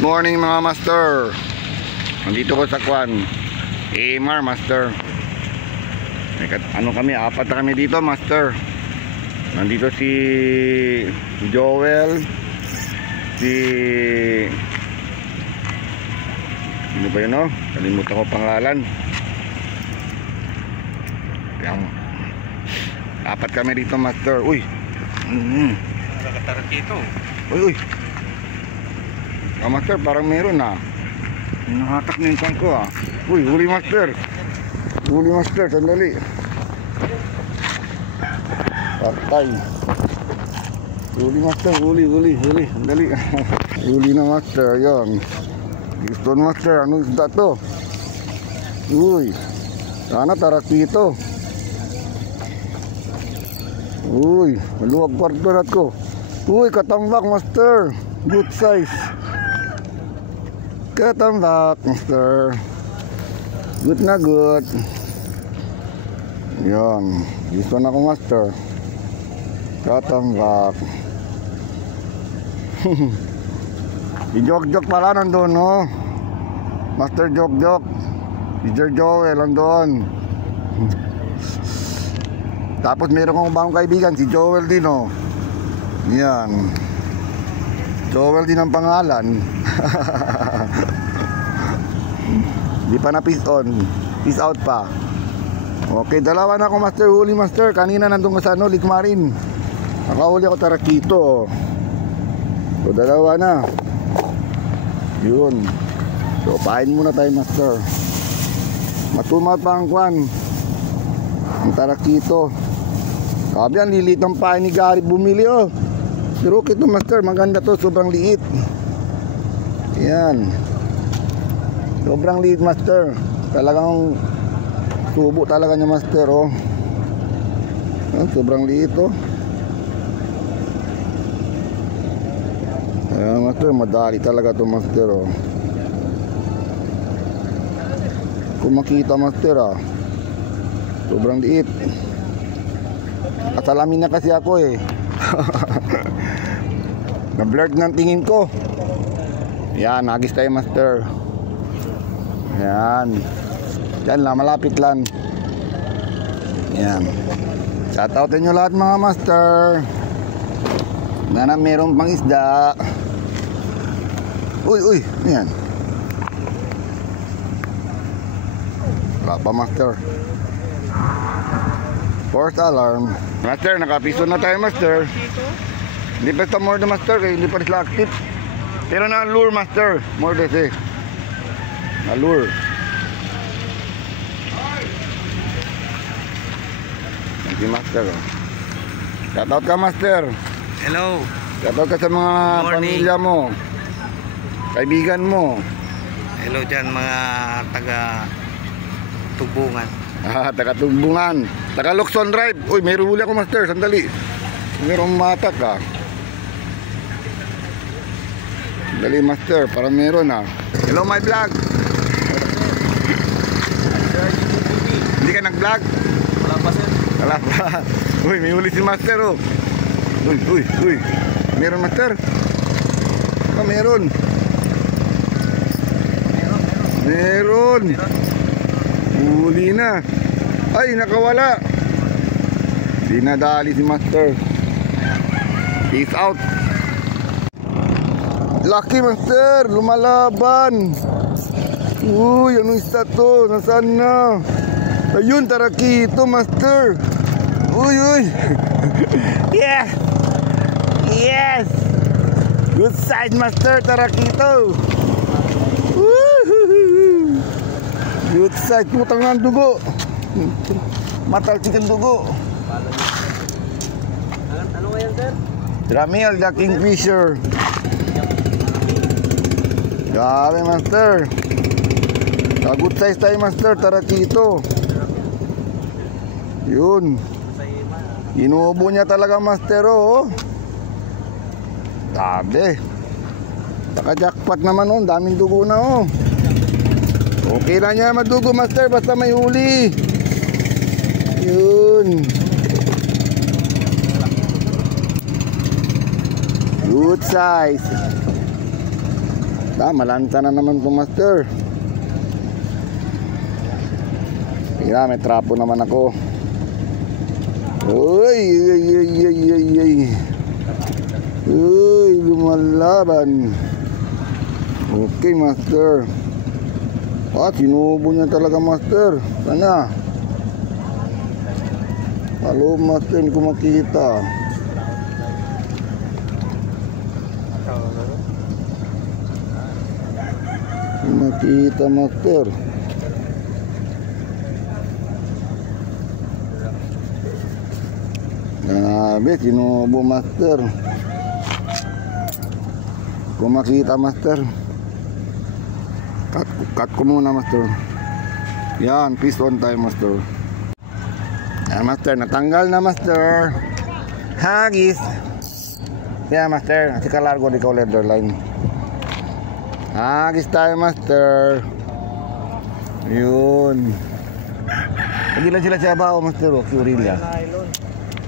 Morning mga master. Nandito ko sa Kwan AMR master. Ano kami, apat na kami dito master. Nandito si Joel, si ano ba yun, no? Kalimutan ko pangalan. Yang apat kami dito master. Uy, nakatarak dito. uy. Master, parang meron na. Nakatak na yung ko ah. Uy, huli master. Huli master, sandali. Patay. Huli master, huli. Sandali. Huli na master, yun. Houston master, ano isda to? Uy, sana tarak dito. Uy, maluwag partnerat ko. Uy, katambak master. Good size. Katambak master. Good na good. Yan, gusto na ako master. Katambak. Si Jok pala nandun, no? Master Jok Mr. Joel nandun. Tapos meron kong bagong kaibigan, si Joel din, no? Yan, Joel din ang pangalan. Di pa na peace on, peace out pa. Okay, dalawa na ako master, huli master. Kanina nandun ko sa ano, Likmarin. Nakahuli ako tarakito. So dalawa na. Yun. So pain muna tayo master. Matumat pa ang kwan, ang tarakito. Sabi ang lilit ng pain ni Gary bumili, oh. Pero ito master, maganda to, sobrang liit. Yan, sobrang liit master. Talagang subo talaga niya master, oh. Yan, sobrang liit, oh. Ayan master, madali talaga to master, oh. Kung makita master, ah, sobrang liit. Kasalamin na kasi ako, eh. Na-blurred ng tingin ko. Yan, nagis tayo master. Yan. Yan lang, malapit lang. Yan. Shoutoutin nyo lahat mga master. Na meron pang isda. Uy, yan. Wala pa master. Force alarm. Master, nakapiso na tayo master. Hindi pa ito more the master, kaya hindi pa sila active. Pero na-lure master, more the say. Na-lure. Thank you master. Shoutout ka master. Hello. Shoutout ka sa mga pamilya mo, kaibigan mo. Hello dyan mga taga Tubungan. Taga Tubungan, taga Lukson Drive. Uy, may huli ako master, sandali. Merong matak ah. Dali master, parang meron ah. Hello my vlog. Hindi ka nag-vlog? Wala pa sir. Wala pa. Uy, may huli si master, oh. Uy. Meron master? Meron. Huli na. Ay, nakawala. Dinadali si master. Peace out. Lucky master, lumalaban. Uy, ano isda to? Nasaan na? Ayun, tarakito master. Uy. Yes. Good size master, tarakito. Good size, putang ng dugo. Matalsik ang dugo. Ano ngayon sir? Ramil, the kingfisher. Grabe master. Good size tayo master, tarakito. Yun. Inuubo niya talaga master, oh. Grabe. Naka-jackpot naman, oh. Daming dugo na, oh. Okay lang niya madugo master, basta may huli. Yun. Good size. Malanta na naman to, master. Tingnan, may trapo naman ako. Uy, uy, lumalaban. Okay, master. Sinubo niya talaga, master. Sana. Halo, master, hindi ko makita. Hindi makita, master. Grabe, sinubo, master. Kung makita, master. Cut ko muna, master. Yan, piston tayo, master. Yan, master, natanggal na, master. Hagis. Yan, master, kasi kalargo di ko leather line. Hagis tayo, master. Yun. Hindi lang sila siya ba, master, o Curilla.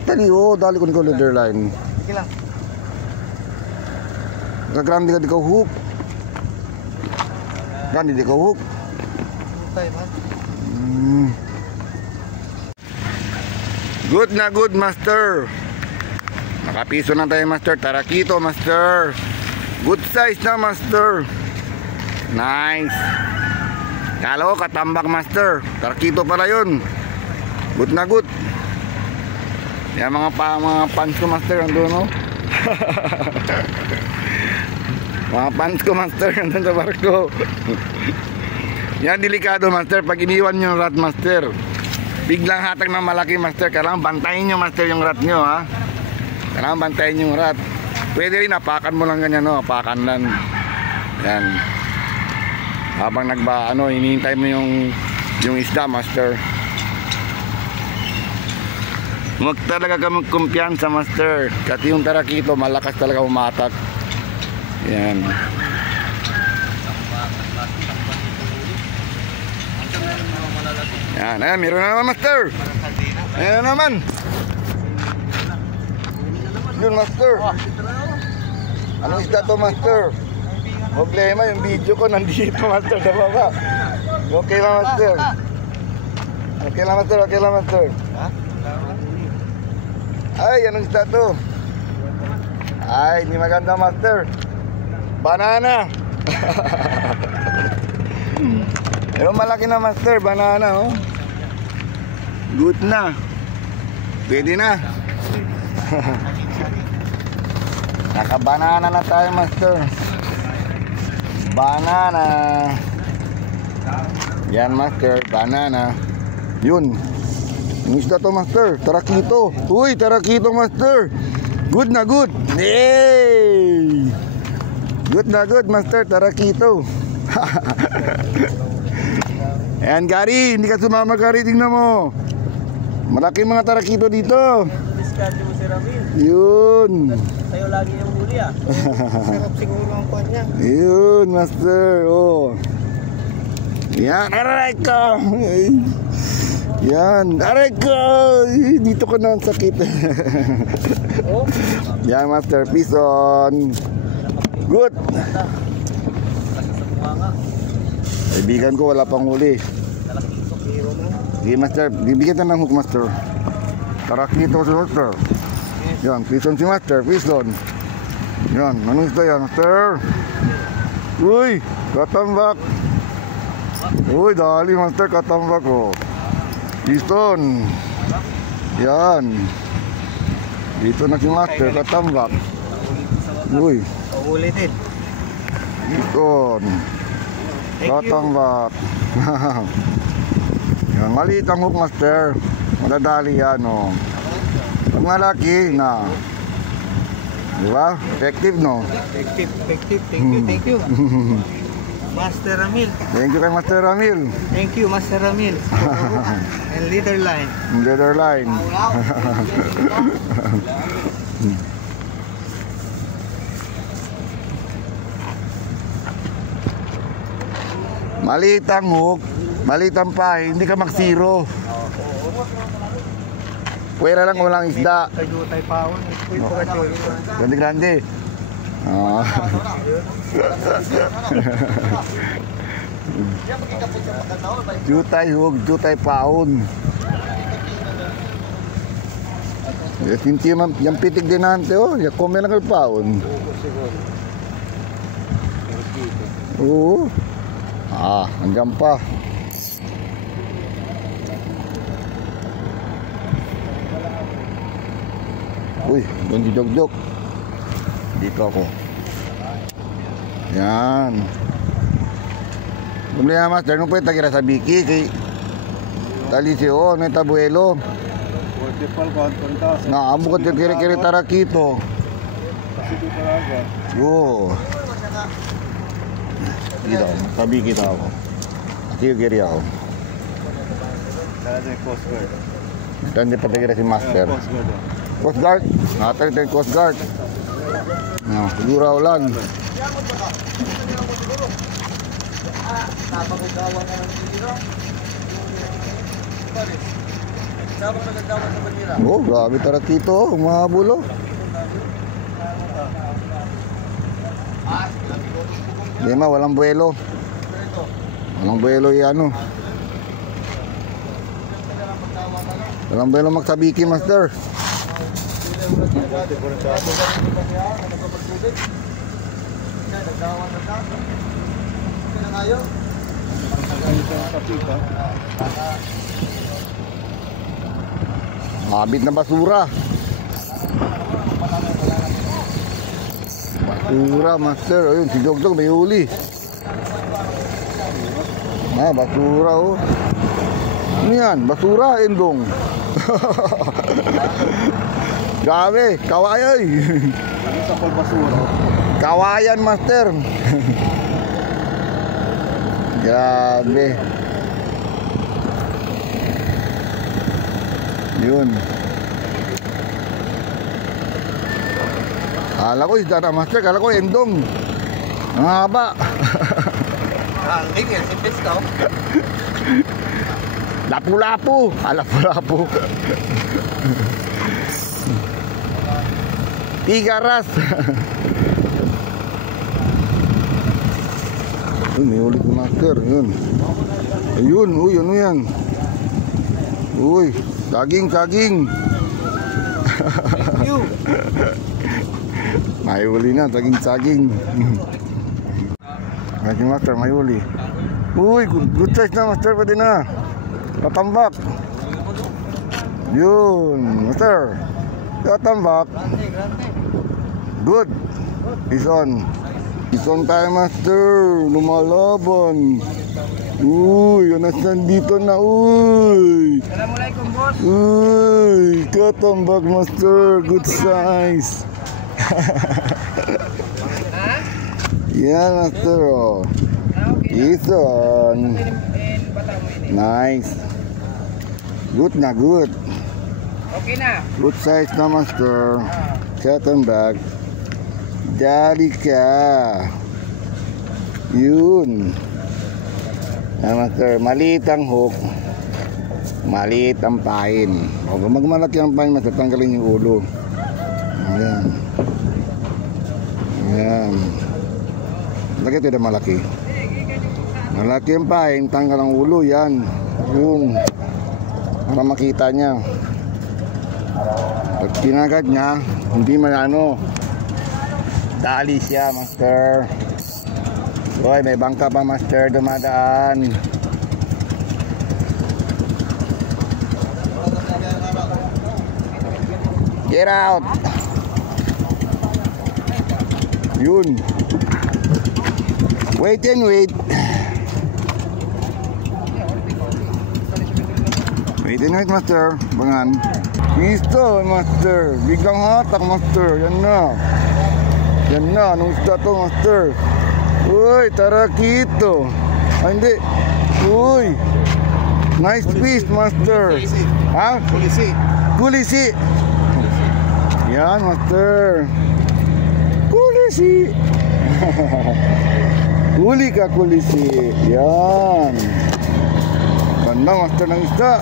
Dali, dali ko di ko leather line. Sige lang. Kagrande ka di ko hook. Grande di ko hook. Good na good, master. Nakapiso na tayo, master. Tarakito, master. Good size na, master. Nice. Kala ko katambak, master. Tarakito pala yun. Good na good. Yan mga pants ko, master. Andun, no? Mga pants ko, master. Andun sa barko. Yan, delikado, master. Pag iniwan nyo yung rat, master, biglang hatag ng malaki, master. Kailangan bantayin nyo, master, yung rat nyo, ha. Kailangan bantayin yung rat. Pwede rin, apakan mo lang ganyan, no. Apakan lang. Yan. Habang hinihintay mo yung isda, master. Huwag talaga ka magkumpiyansa, master. Kasi yung tarakito, malakas talaga umatak. Yan. Yan, ayan, meron na naman, master. Ayan na naman. Yun, master. Anong isda to, master? Problema, yung video ko nandito, master, sa baba. Okay lang, master. Okay lang, master, okay lang, master. Ay, anong isda to? Ay, hindi maganda, master. Banana. Pero malaki na, master, banana, oh. Good na. Pwede na. Naka-banana na tayo, master. Banana. Yan, master, banana. Yun. Yung isda to, master. Tarakito. Uy, tarakito, master. Good na good. Yay! Good na good, master. Tarakito. Ayan, Gary, hindi ka sumama, Gary, tingnan mo. Malaki mga tarakito dito. Diskarte mo si Ramil. Yun. Sa'yo lagi yung huli, ah. Sarap siguro ang kwan niya. Yun, master. Oh. Yan, aray ko. Yan, aray ko. Dito ko na ang sakit. Oh. Yan, master, pison. Good. Kasi sa bunganga. Kaibigan ko, wala pang huli. Tarakito, hero mo. Sige, master, bibigyan na ng hook, master. Tarakito si master. Yan, pison si master, pison. Yan, anong ito yan, master? Uy, katambak. Uy, dali, master, katambak, oh. Pison. Yan. Dito na si master, katambak. Uy. Uulitin. Pison. Katambak. Yan, maliit ang hook, master. Madadali yan, oh. Pag malaki na. Diba? Effective, no? Effective. Thank you. Master Ramil. Thank you kay Master Ramil. Thank you, Master Ramil. And leader line. Leader line. Maliit ang hook, maliit ang pahay, hindi ka mag-zero. Pwera lang walang isda. Kayo tayo pawon. Grande grande. Ah. Jutay hug, jutay paon. Tinti yang pitik din nante oh, ya komen lang paon. Oo. Ah, hanggang pa. Uy, doon si Jog-Jog. Dito ako. Yan. Bumili na master, nung po yung tagira sa Biki kay Taliseo, may tabuelo. Naamukot yung kiri-kiri tarakito. Oo. Dito, sa Biki na ako. Kiri-kiri ako. Dito pa tagira si master. Coast Guard, nakatalit yung Coast Guard. Siguro ulan. Oh, grabe tarakito, umahabol oh. Lima, walang buwelo. Walang buwelo yan oh. Walang buwelo magsabiki master. Mabit na basura. Basura master. Ayun si Jog-Jog may huli. Basura oh. Ano yan? Basura endong. Grabe, kawayan. Sa pol basura. Kawayan master. Grabe. Yun. Kala ko isda na master, kala ko endong. Ang haba. Hindi, si Piskaw. Lapu-lapu. Lapu-lapu. Tigaras. Yun, may ulit master. Yun. Ayun, uy, ano yan? Uy, saging. May uli na, saging. Lagi master, may uli. Uy, good size na master, pwede na. Tatambak. Yun, master. Tatambak. Good. Is on. Is on tayo master. Lumalaban. Uy, nasan dito na. Uy. Assalamualaikum boss. Uy, katambak master. Good size. Yan master oh. Is on. Nice. Good na good. Okay na. Good size na master. Cotton bag. Dali ka. Yun. Master, maliit ang hook. Maliit ang pain. Pag magmalaki ang pain, matatanggalin yung ulo. Ayan. Ayan. Lagi ito na malaki. Malaki ang pain, tanggal ang ulo. Yan. Yung. Para makita niya. Pag kinagat niya, hindi man dali siya master. Uy, may bangka pa master dumadaan. Get out. Yun. Wait and wait. Wait and wait master. Bangan. Isto master. Biglang hatak master. Yan na. Yan na. Anong isda to master? Uy, tarakito. Ay, hindi. Uy. Nice fish master. Ha? Kulisi. Kulisi. Yan master. Kulisi. Huli ka kulisi. Yan. Ganda master ng isda.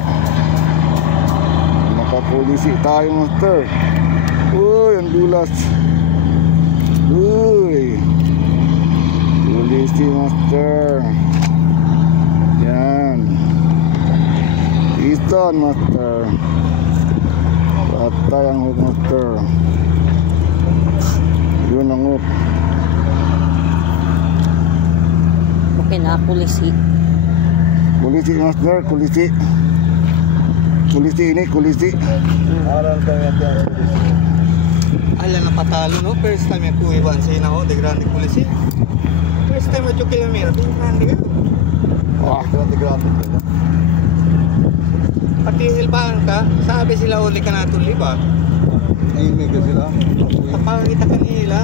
Makakulisi tayo master. Uy, ang dulas. Uy. Kulisi master. Yan. Piston master. Patay ang hook master. Yun ang hook. Okay na, kulisi. Kulisi master, kulisi. Kulisi ini, kulisi. Ala na patalo no, first time yung kuwiban sa ina ko, de grande kulisi. First time at yung kilometer, de grande ka. Wah, Grande. Pati hilbaan ka, sabi sila uli ka natuloy ba? Ay, may sila. Kapangita ka nila.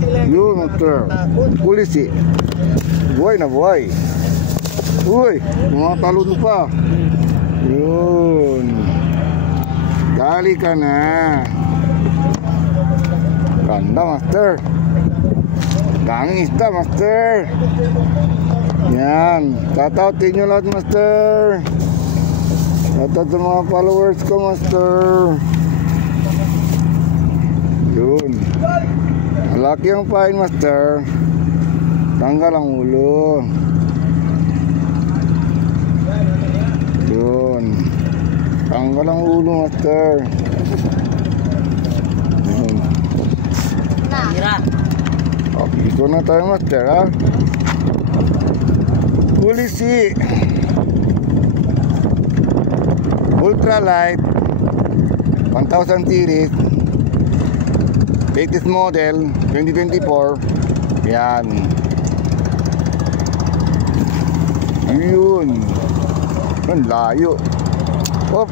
Sila yun master. Kulisi. Buhay na buhay. Uy, mga talon pa. Yun. Dali ka na. Ganda master. Daming isda master. Yan. Tatautin nyo lahat master. Tatout sa mga followers ko master. Yun. Malaki ang pain master. Tanggal ang ulo. Yun. Tanggal ang ulo master. Yun. Tira. Okay, ito na tayo master ha. Kulisi. Ultralight 1000 series, latest model 2024. Yan. Yun. Ang layo. Op.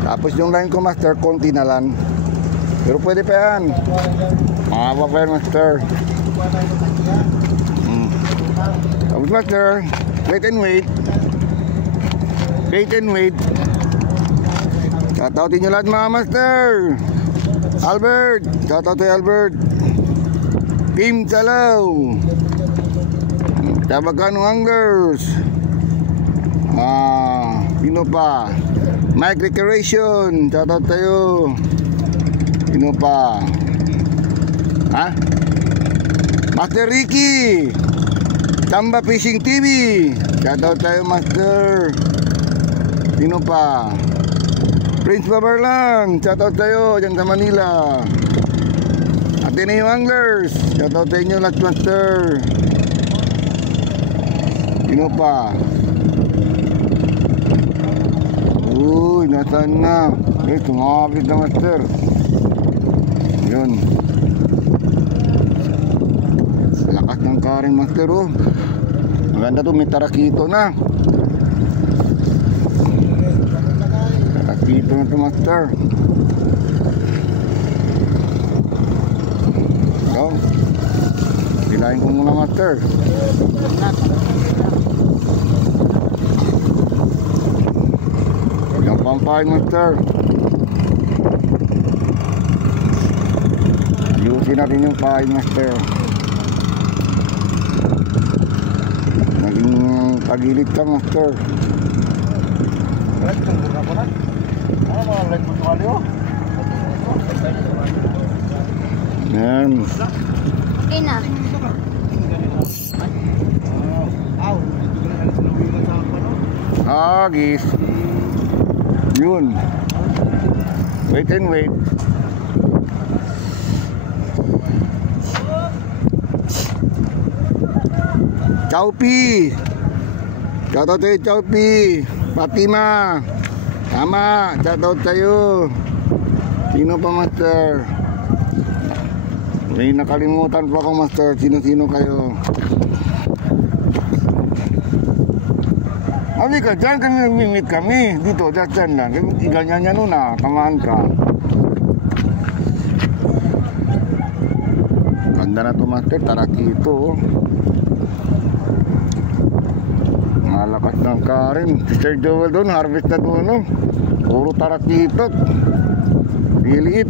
Tapos yung line ko master, konti na lang. Pero pwede pa yan. Mahaba pa yan master. Tapos master, wait and wait. Wait and wait. Shoutoutin nyo lahat mga master. Albert, shoutout kay Albert. Team Salaw. Tabagano Anglers. Sino pa? Mike Recreation, shoutout tayo. Sino pa? Ha? Master Ricky. Tamba Fishing TV. Shoutout tayo master. Sino pa? Prince Babarlang, shoutout tayo dyan sa Manila. Ateneo Anglers, shoutout tayo nyo lahat master. Sino pa? Uy, nasaan na? Sumabit na master. Yun. Lakas ng karing master oh. Maganda to, may tarakito na. Dito na ito master. So, pilahin ko muna master. Yung pampain master. Ayusin natin yung pain master. Naging tagilid ka master. Yan. Ina. Agis. Yun. Wait and wait. Chowpi. Shoutout tayo Chowpi. Fatima. Tama, shoutout tayo. Sino pa master? May nakalimutan pa ako master. Sino-sino kayo? Abi ka dyan, kami nag-meet kami. Dito, dyan lang. Ganyan yan nun ah, tamaan ka. Ganda na to master, tarakito oh. Malakas ng karin. Sister Joel doon, harvest na doon no. Puro tarakito. Liliit.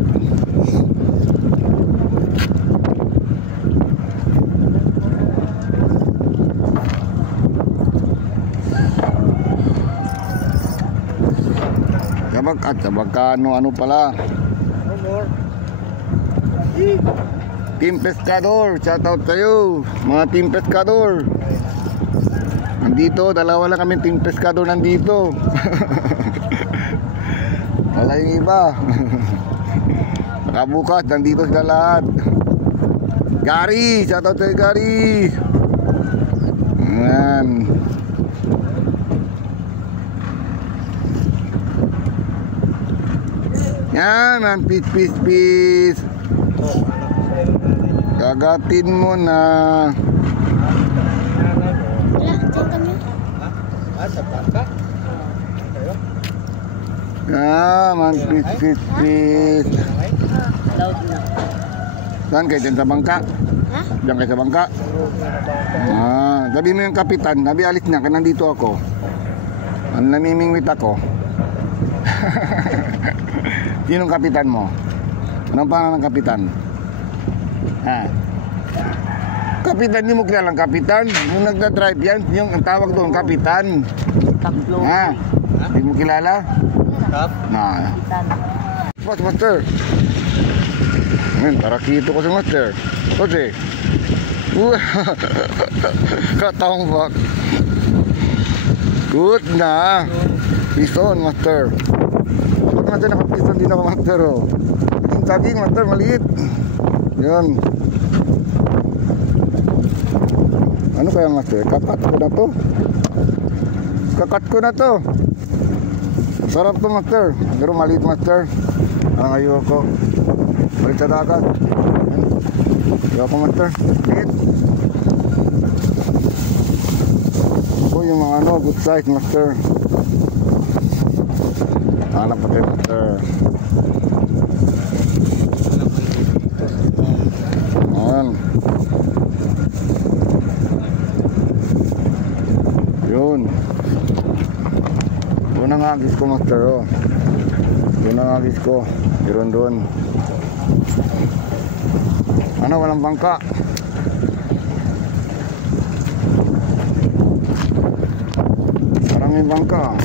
Sabag ka ano pala. Team Pescador, shout out sa'yo. Mga Team Pescador. Nandito, dalawa lang kami Team Pescador nandito. Wala yung iba. Nakabukas, nandito sila lahat. Gary, shout out sa'yo Gary. Ayan. Yan, man, peace. Kagatin mo na. Wala, dyan kami. Sa bangka? Yan, man, peace. Loud na. Saan kayo? Dyan sa bangka? Ha? Diyan kayo sa bangka? Sabi mo yung kapitan, sabi alis niya, kaya nandito ako. Ang namimingwit ako. Sinong kapitan mo? Anong pangalan ng kapitan? Ha? Kapitan, di mo kilalang kapitan? Yung nagda-drive yan, yung ang tawag doon, kapitan. Taklo. Ha? Di mo kilala? Kap? Na. Master. Ayan, tarakito ko si Master. Kasi, katambak. Good na. Pison, Master. Pag natin nakapison din ako, Master. Oh. Yung saging, Master, maliit. Yan. Ano kaya, Master? Kakat ko na to. Kakat ko na to. Sarap to, Master. Pero maliit, Master. Ang ayoko. Balik sa dagat. Ayoko, Master. Maliit. Ito yung mga ano, good size, Master. Hanap pa tayo, Master. Ayan. Yun. Unang agis ko, Master. Oh. Unang agis ko. Meron doon. Ano, walang bangka. Maraming bangka.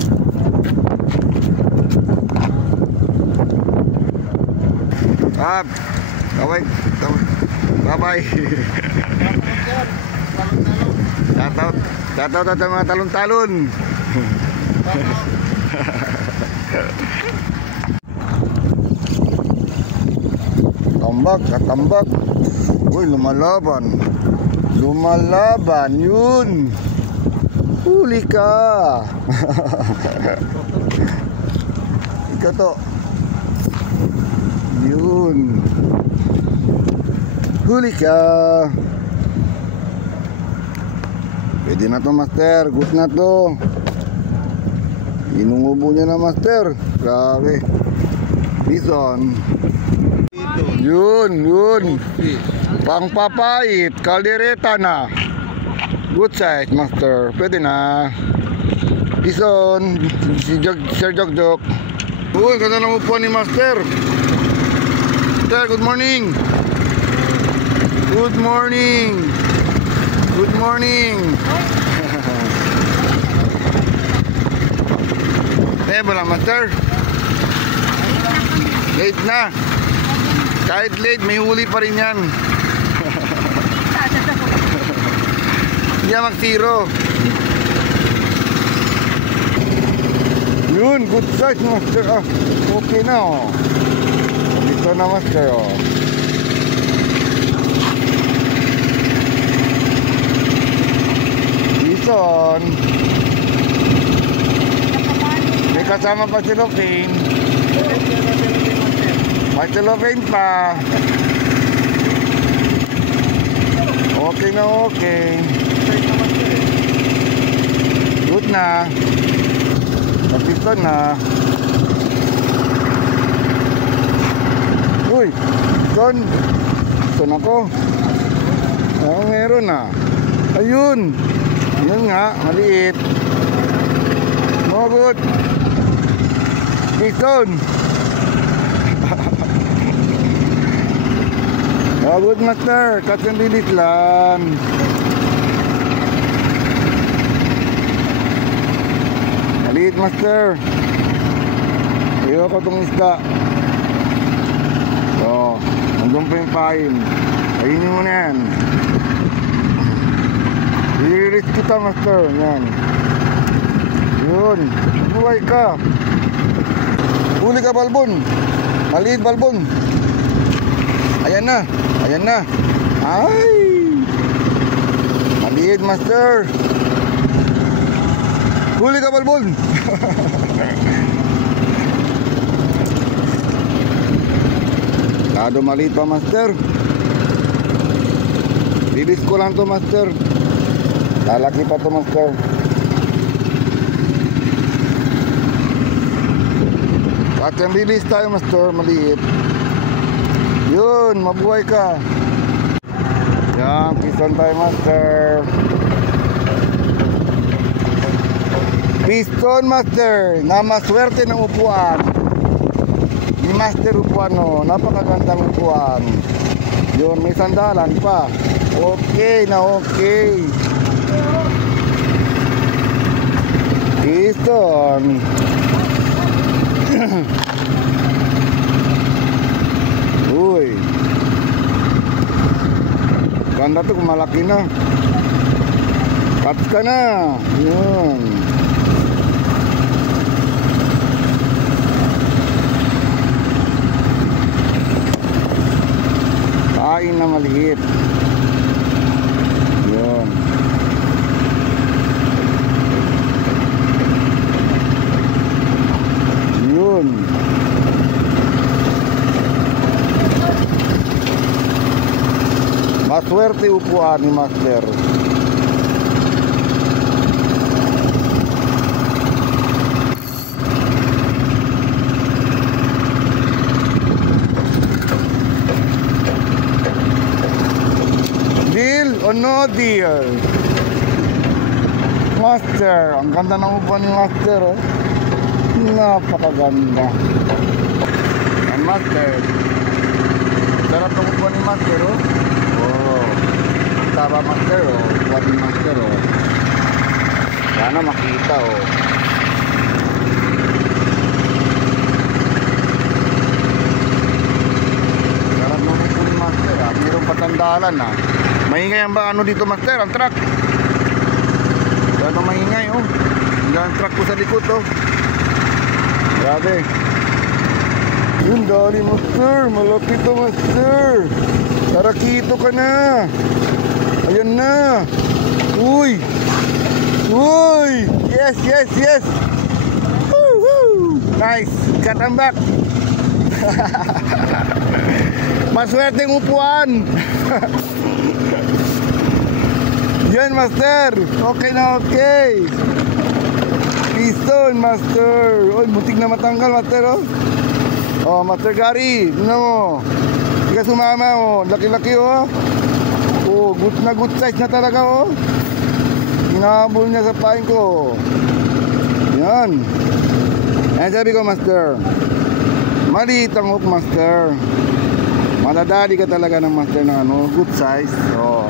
Bye-bye. Shout out sa mga talon-talon. Tambak. Uy, lumalaban. Yun. Huli ka. Ikaw to. Yun. Huli ka. Pwede na to, Master. Good na to. Inungubo niya na, Master. Grabe. Bison. Yun. Pangpapait. Kaldereta na. Good size, Master. Pwede na. Bison. Si Sir Jok. Uy, ganda na upuan ni Master. Master, good morning. Good morning. Ba lang, Master? Late na. Kahit late, may huli pa rin yan. Hindi mag-zero. Yun, good size, Master. Okay na, oh. Dito na, Master, oh. Bison. May kasama pa si Lopin. May si Lopin pa. Okay na, okay. Good na. Kapitan na. Uy, son. Son ako. Meron na. Ayun. Yun nga, maliit. No good. Bison. Oh, good, Master. Catch and release lang. Maliit, Master. Ayoko itong isda. So, nandun pa yung pain. Kainin mo na yan. I-release kita, master. Yan. Yun. Buhay ka. Huli ka, balbon. Maliit, balbon. Ayan na. Ayan na. Ay. Maliit, master. Huli ka, balbon. Lado maliit pa, master. Release ko lang to, master. Lalaki pa to, master. At yung release tayo, master, maliit. Yun, mabuhay ka. Yan, piston tayo, master. Piston, master. Namaswerte ng upuan. Ni master upuan, no. Napakagandang upuan. Yun, may sandalan pa. Okay na okay. Piston. Uy. Ganda to kung malaki na. Cut ka na. Yun. Kain na maliit. Yun. Yun. Maswerte upuan ni master. Deal or no deal? Master, ang ganda ng upuan ni master, oh. Napakaganda. Yan, master. Sarap ng upuan ni master, oh. Oh, tama, master, oh. Upuan ni master, oh. Sana makita, oh. Sarap ng upuan ni master, ah. Mayroong patandalan, ah. Maingay ang ba ano dito, master? Ang truck. Gano'ng maingay, oh. Ang truck ko sa likod, oh. Grabe. Yun, dali, master. Malapit to, master. Tarakito ka na. Ayan na. Uy. Uy. Yes, yes, yes. Woo-hoo. Nice. Cut and back. Maswerte ng upuan. Yan, master. Okay na okay. Piston, master. Uy, butik na matanggal, master, oh. Oh, master Gary. Tignan mo. Hindi ka sumama, oh. Laki-laki, oh. Oh, good na good size na talaga, oh. Hinahabol niya sa pain ko. Yan. Ayan sabi ko, master. Maliit ang hook, master. Madadali ka talaga ng master ng ano, good size. Oh.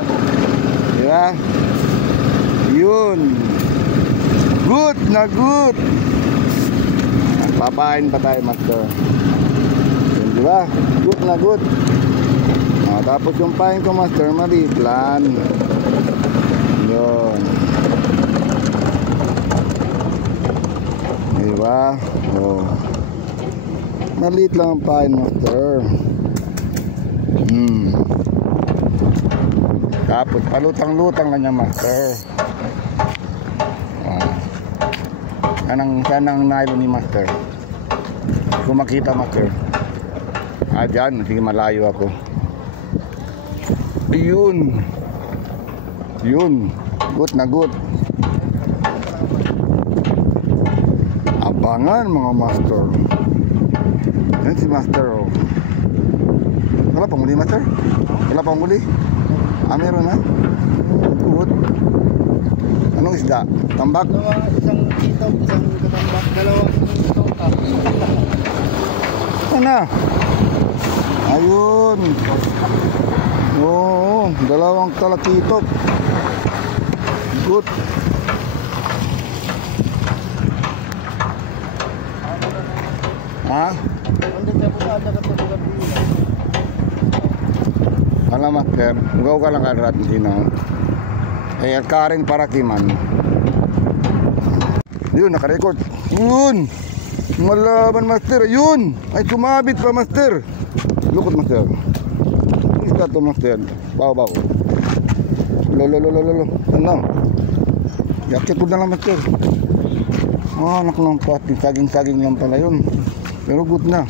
Diba? Yun. Good na good. Papain pa tayo, master. Yun, diba? Good na good. Oh, tapos yung pain ko, master, maliit lang. Yun. Diba? Oh. Maliit lang ang pain, master. Tapos palutang-lutang lang niya, master. Kanang nylon ni master. Kung makita, master. Dyan, sige, malayo ako. Ayun. Yun. Good na good. Abangan, mga master. Yan si master, oh. Wala pang huli, master? Wala pang huli? Meron na? Good. Anong isda? Tambak? Isang itaw, isang katambak, dalawang tongkap. Ano? Ayun. Oo, dalawang talakitok. Good. Ha? Alam master, ugaw ka lang karat sino. Ay Karen para kiman. Yun, nakarecord. Yun! Malaban master, yun! Ay sumabit pa master. Lukot master. Isda to master. Baw. Lolo. Ano? Yakit ko na lang master. Anak ng pati, saging lang pala yun. Pero good na.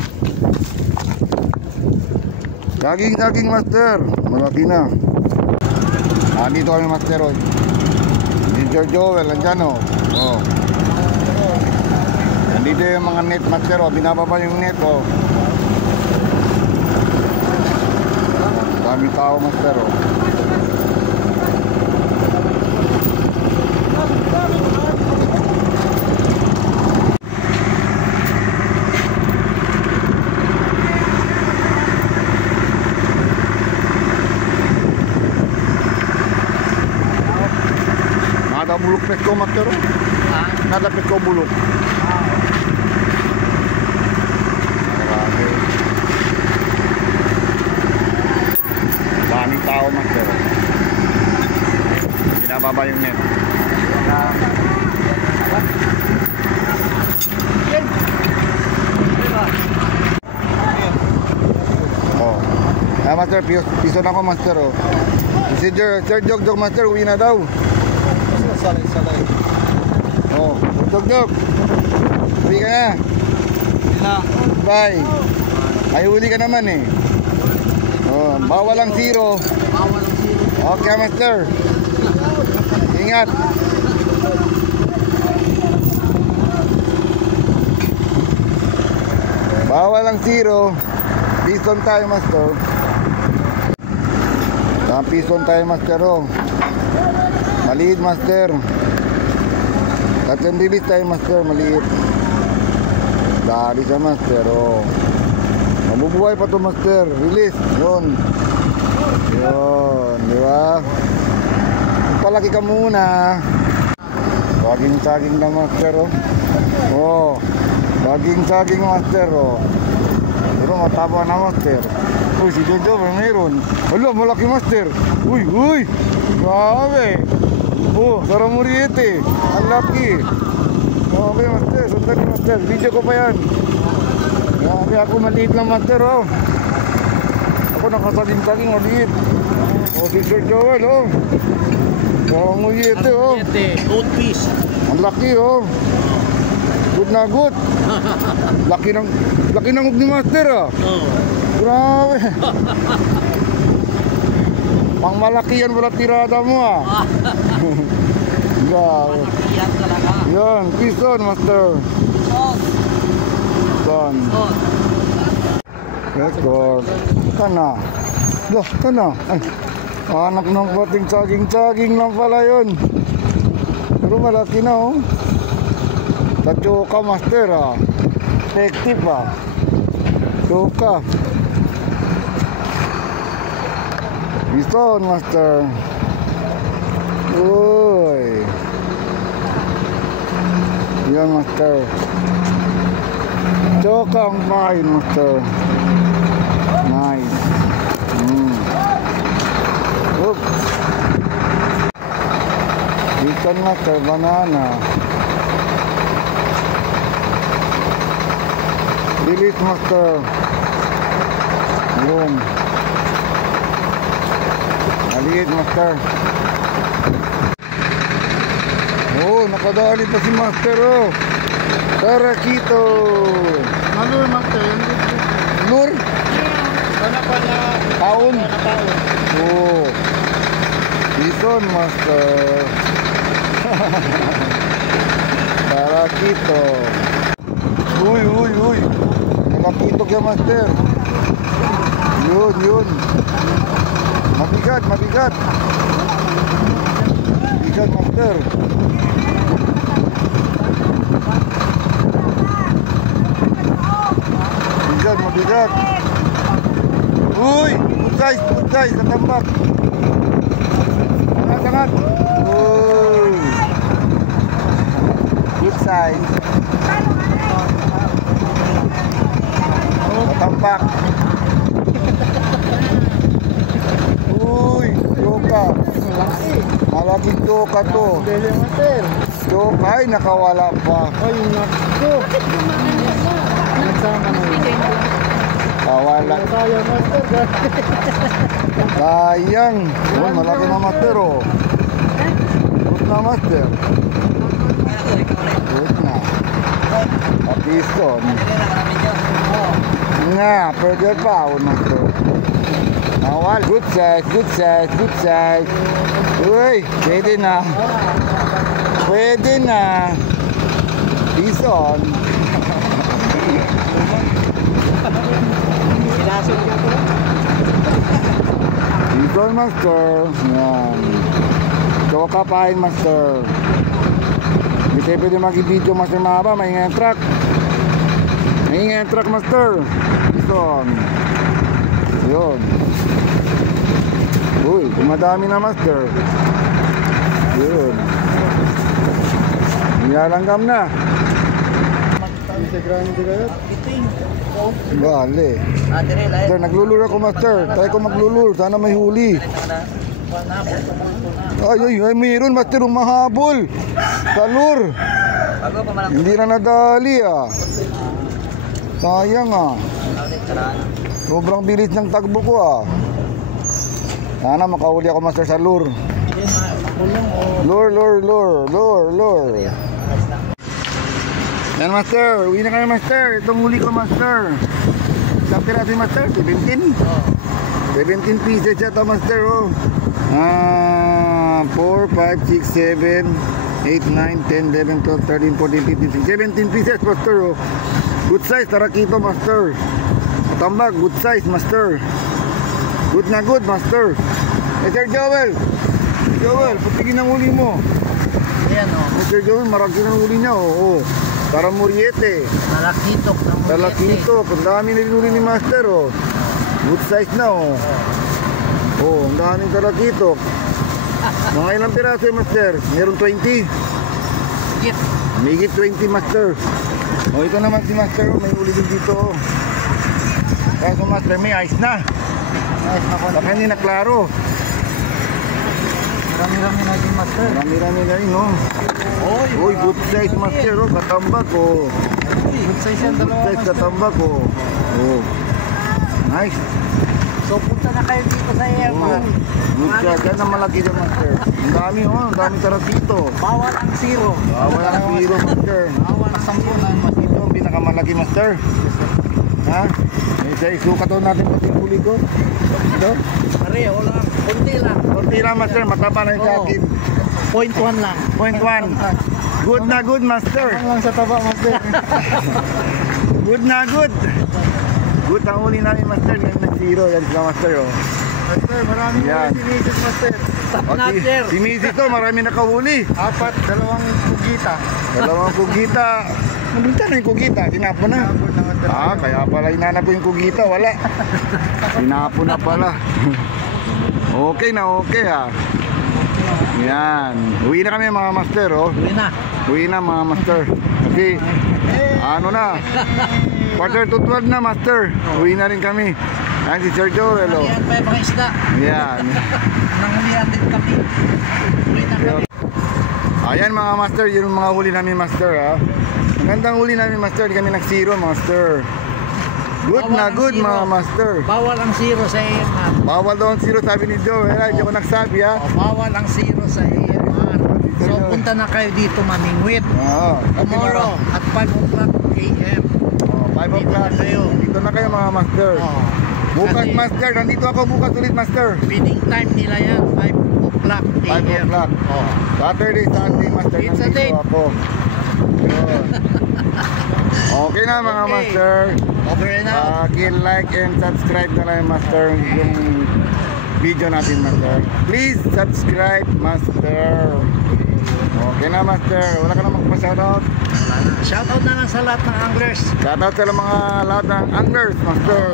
Saging master. Malaki na. Dito kami master. Ginger Joel, andyan o. Oh. Nandito yung mga net master o. Binababa yung net o. Daming tao master o. Nada buluk peko master o. Nada peko buluk. Daming tao master. Binababa yung net. Oh. Master, piso na ako master oh. Si Sir Jog master, uwi na daw. Salay. Oh, Jog. Uwi ka na. Bye. Ay uli ka naman eh. Oh, bawal ang zero. Okay, master. Ingat. Bawal ang zero. Piston tayo, master. Piston tayo, master. Oh. Maliit, master. Tatlong bilis tayo, master. Maliit. Dali sa master. Oh. Mabubuhay pa to master. Release. Yun, di ba? Palaki ka muna. Saging na master oh. Oh. Saging master oh. Pero mataba na master. Uy, si Jojo mayroon. Hala, malaki master. Uy. Grabe. Oh, Saramuriete. Ang laki. Okay master. Sandali master. Video ko pa yan. Grabe ako maliit lang master oh. Ako nakasaging maliit. Oh, si Sir Joel oh. Saramuriete oh. Goat fish. Ang laki oh. Good na good. Laki ng ug ni master ah. Grabe. Pang malaki yan wala tirada mo ah. Grabe. Yan talaga. Yan, piston master. Piston. Record. Kana. Loh, kana. Ay. Anak ng bating saging lang pala yun. Pero malaki na oh. Tachoka master ah. Effective ah. Choka. Piston master. Uy. Yan master. Choka ang main master. Nice. Oops. Piston master, banana. Delete master. Boom. Maliit master. Oh, nakadali pa si master oh. Tarakito. Ano master? Lur. Ano pala? Taon. Oh. Bison master. Tarakito. Uy. Tarakito kaya master. Yun. Mabigat. Bigat master. Mabigat. Uy, good size, natambak. Angat. Uy. Good size. Natambak. toka. Malaking toka to. Toka ay nakawala pa. Ay, naku. Nagsama na yun. Kawala. Sayang, master. Sayang. Oh, malaki na master oh. Good na master. Good na. Kapison. Nga, pwede pa. Oh, master. Awal, good size, good size, good size. Uy, pwede na. Pwede na. Bison. Bison, master. Yan. Toka pain, master. Hindi kayo pwede mag-video, master, mahaba. Maingay ang truck. Maingay ang truck, master. Bison. Yun. Uy, madami na, master. Yun. Nilalanggam na. Bale. Master, naglulur ako, master. Tayo ko maglulur. Sana may huli. Ay, mayroon, master, mahabol. Salur. Hindi na nadali, ah. Sayang, ah. Sobrang bilis ng tagbo ko, ah. Sana makahuli ako, master, sa lure. Lure. Yan, master. Uwi na kami, master. Itong huli ko, master. Isang piraso, master. 17. 17 pieces yata, master, oh. 4, 5, 6, 7, 8, 9, 10, 11, 12, 13, 14, 15, 16, 17 pieces, master, oh. Good size, tarakito, master. Matambag, good size, master. Good na good, master. Sir Joel. Joel, putigin ang uli mo. Ayan, o. Sir Joel, marami ang uli niya, oh. Para muriete. Talakitok na muriete. Talakitok. Ang dami na rin uli ni master, oh. Good size na, oh. Oh, ang daming talakitok. Mga ilang piraso, master? Meron 20. Git. Higit 20, master. Oh, ito naman si master, oh. May uli din dito, oh. Kaso, master, may ice na. Nice na po. Baka hindi na klaro. Marami-rami na din, master. Marami-rami na rin, oh. Uy, good size, master, oh. Katambak, oh. Good size yan, Good dalawa, size, master. katambak, oh. Oh. Nice. So, punta na kayo dito sa Airman. Good size. Yan ang malaki dyan, master. Ang dami, oh. Ang dami tarakito. Bawal ang zero. Wala ang biro, master. Bawal ang sampunan, master. Ito ang pinakamalaki, master. Ha? May isa isukat daw natin pati huli ko. Ito. Pareho lang. Kunti lang. Kunti lang, master. Mataba na yung sa akin. 0.1 lang. 0.1. Good na good, master. Ang lang sa taba, master. Good na good. Good ang huli namin, master. Yan nag-zero. Yan sila, master, oh. Master, maraming Yan. si Mrs. Master. Okay. Si Missy to, marami nakahuli. 4, 2 kugita. Dalawang kugita. Nabunta na yung kugita. Tinapon na. Kaya pala inanap ko yung kugita. Wala. Tinapon na pala. Okay na, okay, ha. Yan. Uwi na kami, mga master, oh. Uwi na. Uwi na, mga master. Kasi, ano na. 11:45 na, master. Uwi na rin kami. Yan si Sir Joel, oh. Nangihan pa yung mga isda. Yan. Nangulihan din kami. Uwi na kami. Ayan, mga master, yun yung mga huli namin, master, ha. Magandang huli namin, master. Di kami nag-zero, master. Good Bawal na ang good, zero. mga master. Bawal ang zero sa AMR. Bawal daw ang zero, sabi ni Joe. Hindi ako nagsabi, ha. Bawal ang zero sa AMR. So punta na kayo dito mamingwit. Oo. Tomorrow at 5 o'clock AM. 5 o'clock. Dito na kayo, mga master. Bukas, Kasi master. Nandito ako bukas ulit, master. feeding time nila yan. 5 o'clock 5 AM. o'clock. Saturday, Sunday, master. It's a date. Nandito ako. Yun. Okay na, mga Okay. master. Over and out. Like and subscribe na lang, master, yung video natin, master. Please subscribe, master. Okay na, master. Wala ka na magpa-shoutout. Shoutout na lang sa lahat ng anglers. Shoutout sa mga lahat ng anglers, master.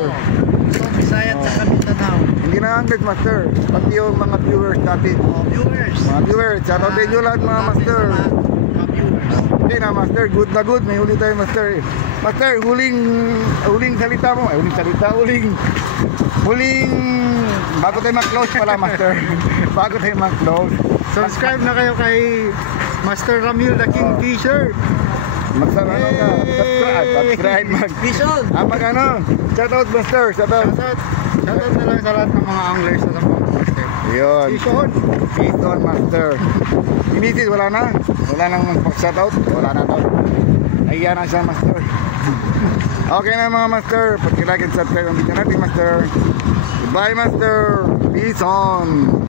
So, Bisaya at saka Mindanao. Hindi na anglers, master. Pati yung mga viewers natin. Viewers. Mga viewers, shoutout din nyo lahat, mga master. Mga viewers. Okay na, Master. Good na good. May huli tayo, Master. Master, huling salita mo. Ay, huling bago tayo mag-close pala, Master. Bago tayo mag-close. Subscribe na kayo kay Master Ramil the Kingfisher. Magsama ka. Subscribe. Vision. Mag-ano? Shoutout, Master. Shoutout. Shoutout na lang sa lahat ng mga anglers sa mga Master. Yun. Vision. Vision, Master. Initis, wala na. Wala nang mag-shoutout. Wala na to. Ayan na siya, Master. Okay na mga Master. Pag-like and subscribe ang video natin, Master. Goodbye, Master. Peace on.